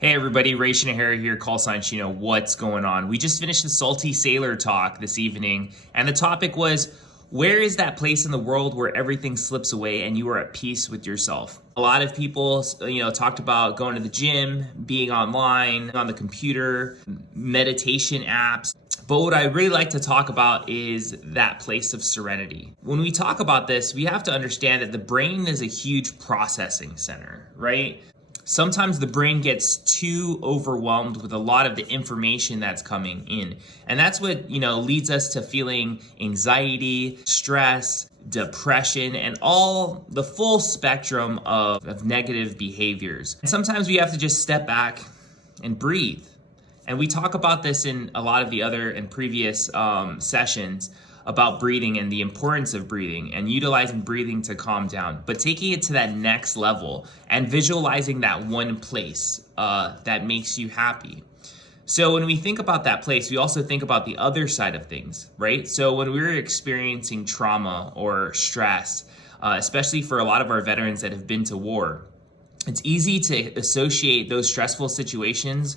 Hey everybody, Ray Shinahara here, call sign Shino. What's going on? We just finished the Salty Sailor Talk this evening, and the topic was, where is that place in the world where everything slips away and you are at peace with yourself? A lot of people, talked about going to the gym, being online, on the computer, meditation apps. But what I really like to talk about is that place of serenity. When we talk about this, we have to understand that the brain is a huge processing center, right? Sometimes the brain gets too overwhelmed with a lot of the information that's coming in. And that's what, leads us to feeling anxiety, stress, depression, and all the full spectrum of negative behaviors. And sometimes we have to just step back and breathe. And we talk about this in a lot of the other and previous sessions about breathing and the importance of breathing and utilizing breathing to calm down, but taking it to that next level and visualizing that one place that makes you happy. So when we think about that place, we also think about the other side of things, right? So when we're experiencing trauma or stress, especially for a lot of our veterans that have been to war, it's easy to associate those stressful situations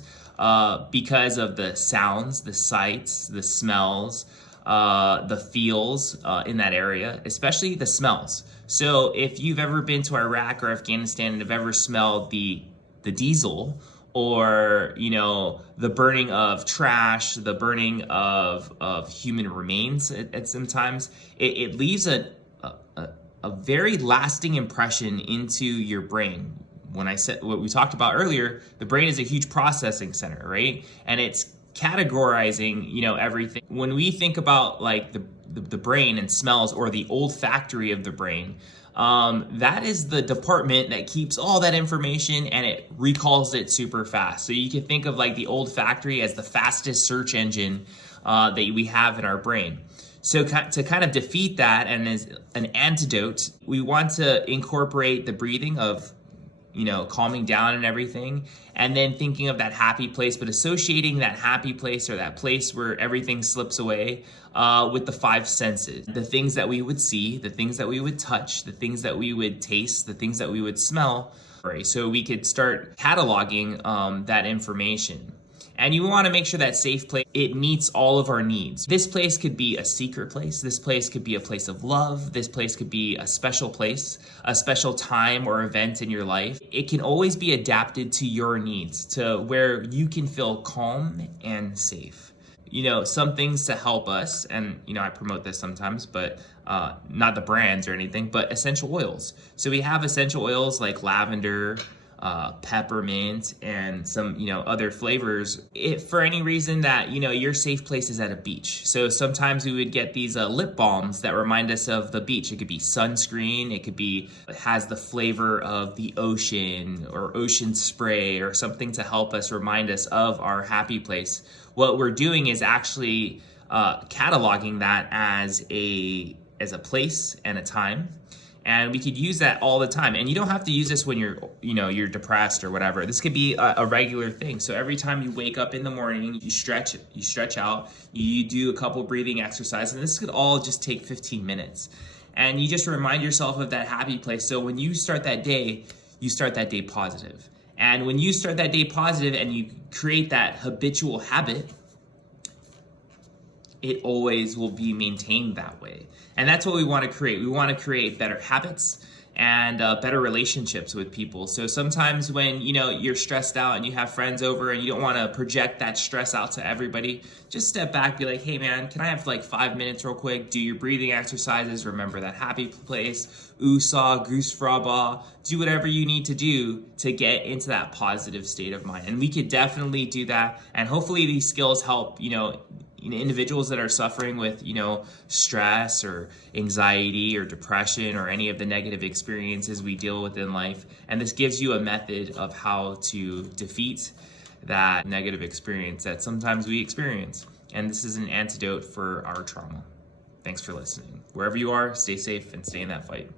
because of the sounds, the sights, the smells, the feels in that area, especially the smells. So if you've ever been to Iraq or Afghanistan and have ever smelled the diesel or, the burning of trash, the burning of human remains at sometimes, it leaves a very lasting impression into your brain. When I said what we talked about earlier, the brain is a huge processing center, right? And it's categorizing, everything. When we think about like the brain and smells, or the olfactory of the brain, that is the department that keeps all that information and it recalls it super fast. So you can think of like the olfactory as the fastest search engine that we have in our brain. So to kind of defeat that, and as an antidote, we want to incorporate the breathing of calming down and everything, and then thinking of that happy place, but associating that happy place or that place where everything slips away with the five senses. The things that we would see, the things that we would touch, the things that we would taste, the things that we would smell. Right? So we could start cataloging that information. And you want to make sure that safe place, it meets all of our needs. This place could be a secret place. This place could be a place of love. This place could be a special place, a special time or event in your life. It can always be adapted to your needs, to where you can feel calm and safe. Some things to help us, and I promote this sometimes, but not the brands or anything, but essential oils. So we have essential oils like lavender, peppermint, and some other flavors. If for any reason that your safe place is at a beach, so sometimes we would get these lip balms that remind us of the beach. It could be sunscreen, it has the flavor of the ocean or ocean spray or something to help us remind us of our happy place. What we're doing is actually cataloging that as a place and a time. And we could use that all the time. And you don't have to use this when you're depressed or whatever. This could be a regular thing. So every time you wake up in the morning, you stretch out, you do a couple breathing exercises, and this could all just take 15 minutes. And you just remind yourself of that happy place. So when you start that day, you start that day positive. And when you start that day positive and you create that habitual habit, it always will be maintained that way. And that's what we want to create. We want to create better habits and better relationships with people. So sometimes when you're stressed out and you have friends over and you don't want to project that stress out to everybody, just step back, be like, hey man, can I have like 5 minutes real quick? Do your breathing exercises, remember that happy place, USA, goose fraba, do whatever you need to do to get into that positive state of mind. And we could definitely do that. And hopefully these skills help, individuals that are suffering with, stress or anxiety or depression or any of the negative experiences we deal with in life. And this gives you a method of how to defeat that negative experience that sometimes we experience. And this is an antidote for our trauma. Thanks for listening. Wherever you are, stay safe and stay in that fight.